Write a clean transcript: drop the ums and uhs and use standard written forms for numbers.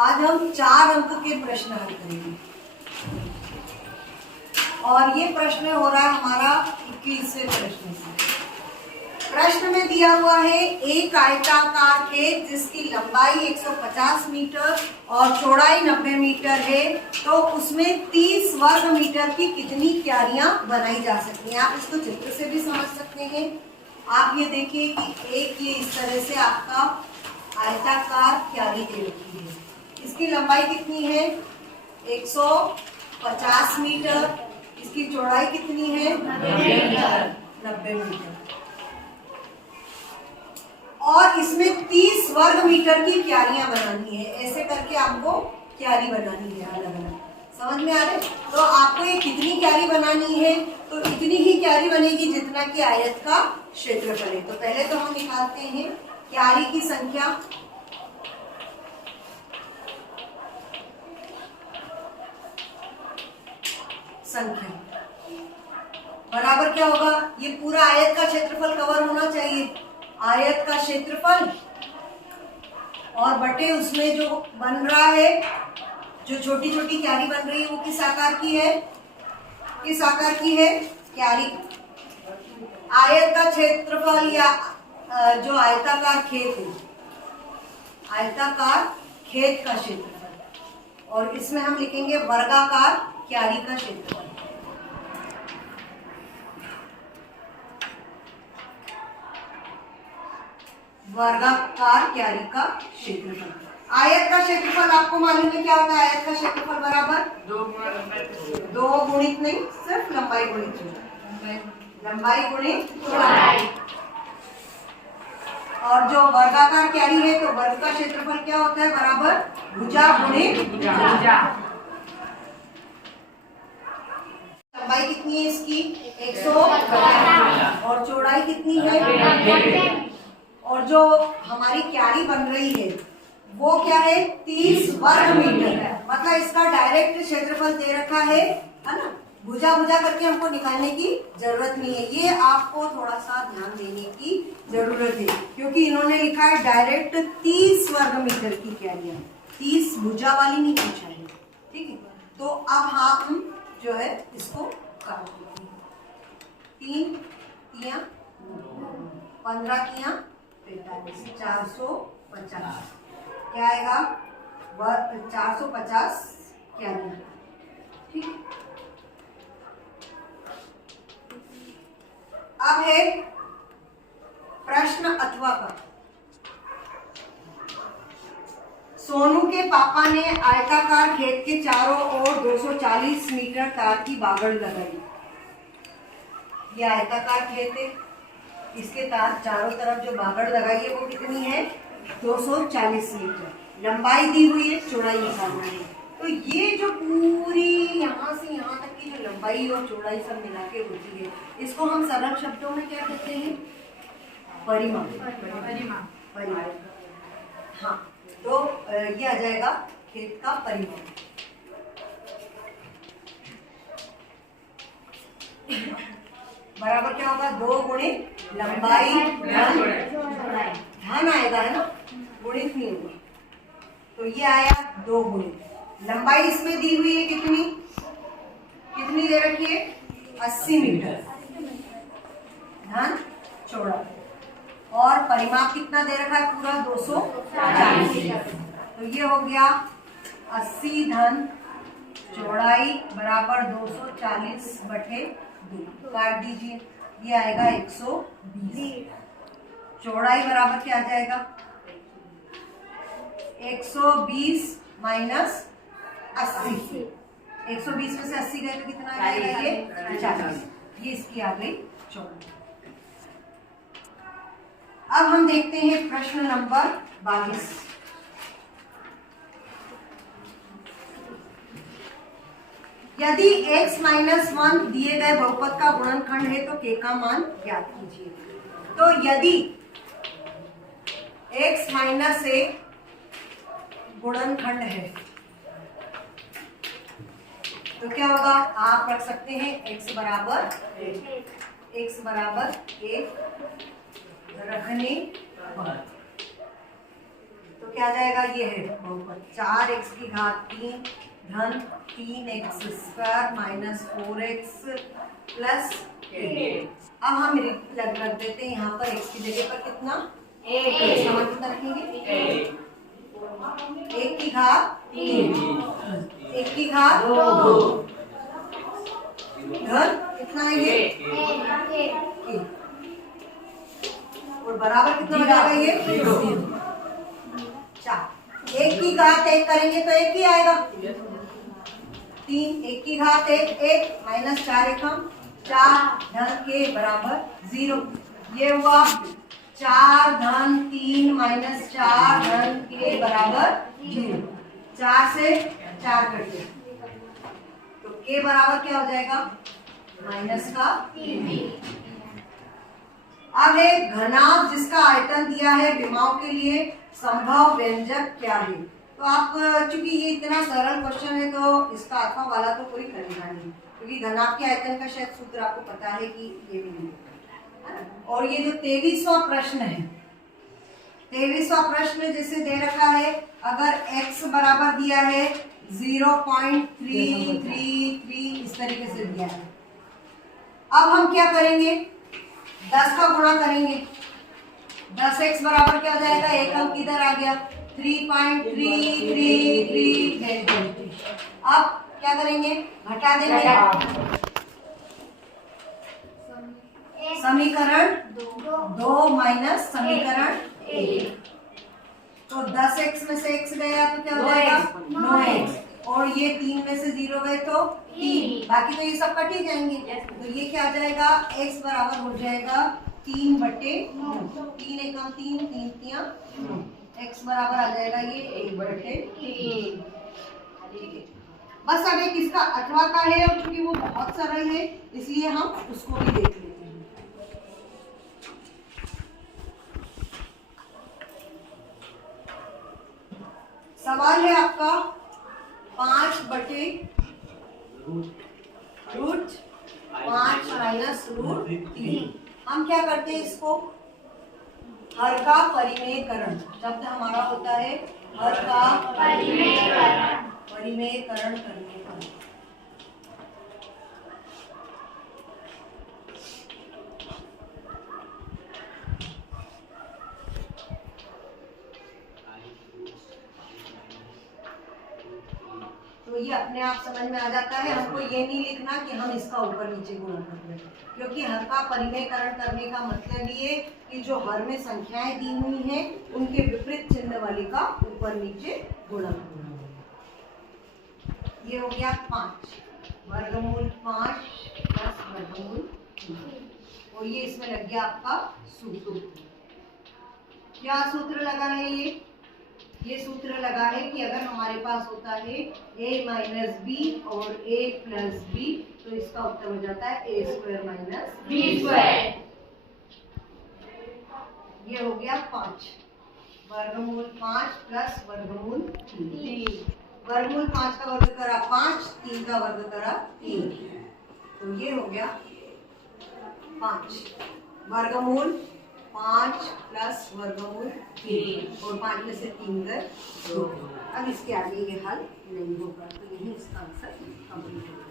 आज हम 4 अंक के प्रश्न हल करेंगे और ये प्रश्न हो रहा है हमारा 21वें प्रश्न से। प्रश्न में दिया हुआ है एक आयताकार खेत जिसकी लंबाई 150 मीटर और चौड़ाई 90 मीटर है, तो उसमें 30 वर्ग मीटर की कितनी क्यारियां बनाई जा सकती हैं। आप इसको चित्र से भी समझ सकते हैं। आप ये देखिए कि एक ये इस तरह से आपका आयताकार क्यारी दे रखी है। इसकी लंबाई कितनी है 150 मीटर, इसकी चौड़ाई कितनी है 90 मीटर और इसमें 30 वर्ग मीटर की क्यारियां बनानी है। ऐसे करके आपको क्यारी बनानी है अलग अलग। समझ में आ रहा है? तो आपको ये कितनी क्यारी बनानी है, तो इतनी ही क्यारी बनेगी जितना कि आयत का क्षेत्रफल है। तो पहले तो हम निकालते हैं क्यारी की संख्या। बराबर क्या होगा, ये पूरा आयत का क्षेत्रफल कवर होना चाहिए। आयत का क्षेत्रफल और बटे उसमें जो बन रहा है, जो छोटी छोटी क्यारी बन रही है वो किस आकार की है, किस आकार की है क्यारी। आयत का क्षेत्रफल या जो आयताकार खेत है, आयताकार खेत का क्षेत्रफल, और इसमें हम लिखेंगे वर्गाकार क्यारी का क्षेत्रफल। वर्गाकार क्यारी का क्षेत्रफल। आयत का क्षेत्रफल आपको मालूम है क्या होता है। आयत का क्षेत्रफल बराबर 2 गुणित नहीं, सिर्फ लंबाई गुणित चौड़ाई, लंबाई गुणित चौड़ाई। और जो वर्गाकार क्यारी है तो वर्ग का क्षेत्रफल क्या होता है, बराबर भुजा गुणित भुजा। लंबाई कितनी है इसकी 150 और चौड़ाई कितनी है, और जो हमारी क्यारी बन रही है वो क्या है 30 वर्ग मीटर। मतलब इसका डायरेक्ट क्षेत्रफल दे रखा है ना। भुजा भुजा करके हमको निकालने की जरूरत नहीं है। ये आपको थोड़ा सा ध्यान देने की जरूरत है क्योंकि इन्होंने लिखा है डायरेक्ट 30 वर्ग मीटर की क्यारियां, 30 भुजा वाली नहीं पूछा है। ठीक है, तो अब हम जो है इसको काट देते हैं। 3 तिया 15 तिया 45, 450 क्या आएगा 450 क्यारियां। ठीक है, अब है प्रश्न अथवा का। सोनू के पापा ने आयताकार खेत के चारों ओर 240 मीटर तार की बागड़ लगाई। ये आयताकार खेत है, इसके तार चारों तरफ जो बागड़ लगाई है वो कितनी है 240 मीटर। लंबाई दी हुई है, चौड़ाई निकालना है। तो ये जो पूरी यहाँ से यहाँ तक की जो लंबाई और चौड़ाई सब मिला के होती है, इसको हम सरल शब्दों में क्या कहते हैं, परिमाप। परिमाप, हाँ। तो ये आ जाएगा खेत का परिमाप। बराबर क्या होगा 2 गुणित लंबाई धन आएगा, है ना, गुणित नहीं होगा। तो ये आया 2 गुणित लंबाई इसमें दी हुई है कितनी, कितनी दे रखी है 80 मीटर धन चौड़ाई, और परिमाप कितना दे रखा है पूरा 240। तो ये हो गया 80 धन चौड़ाई बराबर 240 बटे 2। काट दीजिए, ये आएगा 120। चौड़ाई बराबर क्या आ जाएगा 120 माइनस 80। 120 में से 80 गए तो कितना आ जाएगा ये 40। ये इसकी आ गई चौड़ाई। अब हम देखते हैं प्रश्न नंबर 22। यदि x - 1 दिए गए बहुपद का गुणनखंड है तो k का मान ज्ञात कीजिए। तो यदि x - 1 गुणनखंड है तो क्या होगा, आप रख सकते हैं x बराबर 1 रखने पर। तो तो क्या जाएगा, ये है बहुपद 4x की घात 3 धन 3x square minus 4x plus 8। अब हम लग देते हैं यहाँ पर x की जगह पर कितना 1 समान कितना रखेंगे 1 की घात 3 1 की घात 2 धन कितना है ये 1 और बराबर कितना हो जाएगा ये 4। 1 की घात 1 करेंगे तो 1 ही आएगा 3 1 की घात 1 माइनस 4 एकम 4 धन के बराबर 0। ये हुआ 4 धन 3 माइनस 4 धन के बराबर 0। 4 से 4 कट गया तो के बराबर क्या हो जाएगा माइनस का 3। अब एक घनाभ जिसका आयतन दिया है विमाओं के लिए संभव व्यंजक क्या है। तो आप चूंकि ये इतना सरल क्वेश्चन है तो इसका अथवा वाला तो कोई करेगा नहीं, क्योंकि घनाभ के आयतन का शायद सूत्र आपको पता है कि ये भी नहीं। और ये जो 23वां प्रश्न है, 23वां प्रश्न जिसे दे रखा है, अगर x बराबर दिया है 0.333 इस तरीके से दिया है। अब हम क्या करेंगे 10 का गुणा करेंगे 10x बराबर क्या हो जाएगा, एक अंक इधर आ गया 3.333। अब क्या करेंगे घटा देंगे समीकरण 2 माइनस समीकरण 1। तो 10x में से x गया तो क्या हो जाएगा 9x और ये 3 में से 0 गए तो 3, बाकी तो ये सब कट ही जाएंगे। तो ये क्या आ जाएगा x बराबर हो जाएगा 3/9। 3 एकम 3 3 तियां x बराबर आ जाएगा ये 1/3। ठीक है, बस अब एक इसका अथवा का है और क्योंकि वो बहुत सरल है इसलिए हम उसको भी देख लेते हैं। सवाल है आपका 5/√5 माइनस √3। हम क्या करते हैं इसको हर का परिमेयकरण, शब्द हमारा होता है हर का परिमेयकरण करने का। तो ये अपने आप समझ में आ जाता है, हमको ये नहीं लिखना कि हम इसका ऊपर नीचे गुणा कर रहे हैं, क्योंकि हर का परिमेयकरण करने का मतलब ये कि जो हर में संख्याएं दी हुई हैं उनके विपरीत चिन्ह वाली का ऊपर नीचे गुणा करना। ये हो गया 5 वर्गमूल 5 प्लस वर्गमूल 3 और ये इसमें लग गया आपका सूत्र। क्या सूत्र लगा है ये सूत्र लगा है कि अगर हमारे पास होता है a माइनस बी और a प्लस बी तो इसका उत्तर हो जाता है a square minus b square. ये हो गया 5 वर्गमूल 5 प्लस वर्गमूल 3। वर्गमूल 5 का वर्ग करा 5, 3 का वर्ग करा 3, तो ये हो गया 5 वर्गमूल 5 प्लस वर्गमूल 3 और 5 में से 3 गए 2। अब इसके आगे ये हल नहीं होगा तो यही इसका आंसर कंप्लीट होगा।